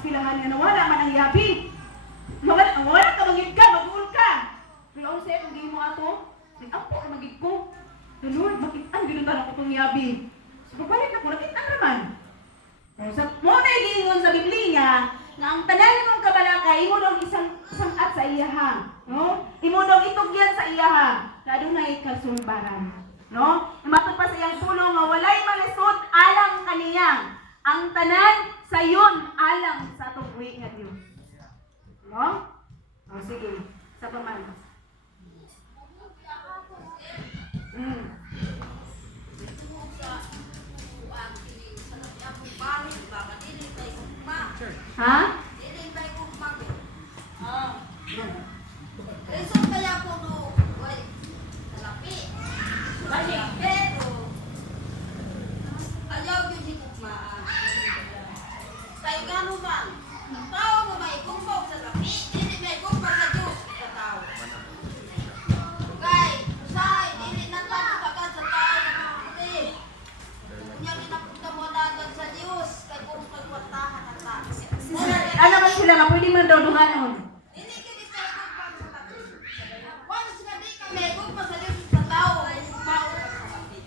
eskwelahan nga nawala man ang yabi. Wala ka magid ka, magul ka. Pero ang sa'yo, kung di mo ato, nag-ampo ka magid ko. Lord, makitaan, ginuntan ako itong yabi. So, pagbalik ako, nakitaan naman. So, mo na igingon sa Biblia, na ang tanan mong kabalaka, imo daw isang at sa iyaha. No? Imo daw itugyan sa iyaha. Na adunay kasulbaran. No? Matod pa sa iyang pulo nga walay malisod alang kaniya. Ang tanan sayon alang sa atong buhi nga Dios. No? O sige, sa paman. Ha? Reason kaya ko no, wait, talapi. Balik, pero ayaw yun si Kukmaan. Kaya gano'n man, ang tao mo may kumpog sa lapi, hindi may kumpog sa Diyos, sa tao. Okay, usay, hindi nagpapagagad sa tao, hindi. Kanya ginapunta mo agad sa Diyos, kaya kung pagwatahan ang tao. Ano man sila nga pwede man daw duhanon? Hindi kini sa kumpog sa lapi. Once nga di ka may kumpog sa Diyos sa tao, ay kumao ka sa lapi.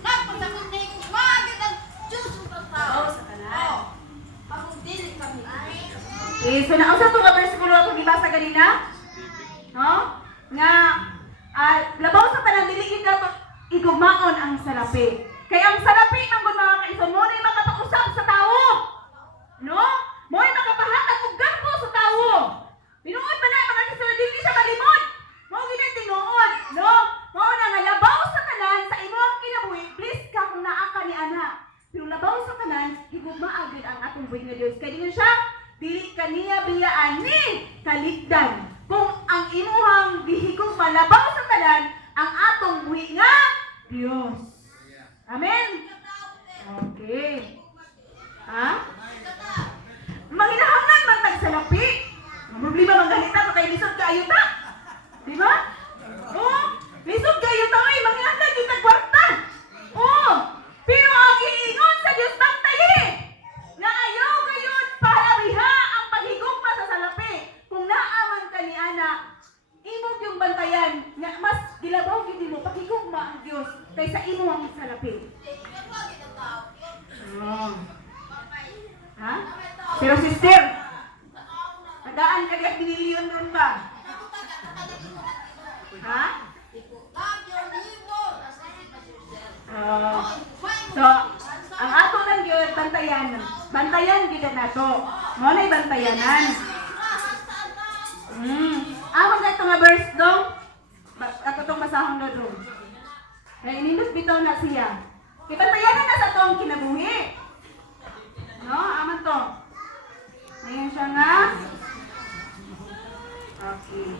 Nagpasabot na yung kumagad ang Diyos sa tao. Oo, sa tanan. Oo. Magundili kami. Okay, so naunsa to nga bersikulo ako gibasa ganina? No? Nga labaw sa tanan dili gid ka igugmaon ang salapi. Kay ang salapi man gud mga kaison mo na makapag-usap sa tawo. No? Mo ay makapahatag og garbo sa tawo. Tinuod man na mga kaison dili siya malimod. Mao gid ang tinuod, no? Mao na nga labaw sa tanan sa imong kinabuhi, please ka kung naa ka ni ana. Pero labaw sa tanan, higugmaa gid ang atong buhi nga Dios. Kay dingon siya, dili kaniya biyaan ni kaligdan. Kung ang imuhang gihigugma malabaw sa tanan, ang atong buhi nga Dios. Amen. Okay. Ha? Manginahanglan man tag salapi. Ang problema manggalita ko kay lisod kaayo ta. Di ba? Oh, lisod kaayo ta ay manginahanglan gyud tag kwarta. Oh, pero ang iingon sa Dios bantayi. Na ayaw gayud palabiha ang paghigugma sa salapi. Kung naaman ka ni ana, imo yung bantayan nga mas gilabaw gid mo paghigugma ang Dios kaysa imo ang salapi. Oh. Ha? Pero sister, tagaan ka diya binilyon ron ba? Ha? So, ang ato lang yun, bantayan gid nato. Mo na bantayanan. Amon na ito nga verse dong. Ato tong basahon na dong. Kaya inindos bitaw na siya. Kaya bantayanan na sa tong kinabuhi. No, aman to. Ngayon siya nga. Okay.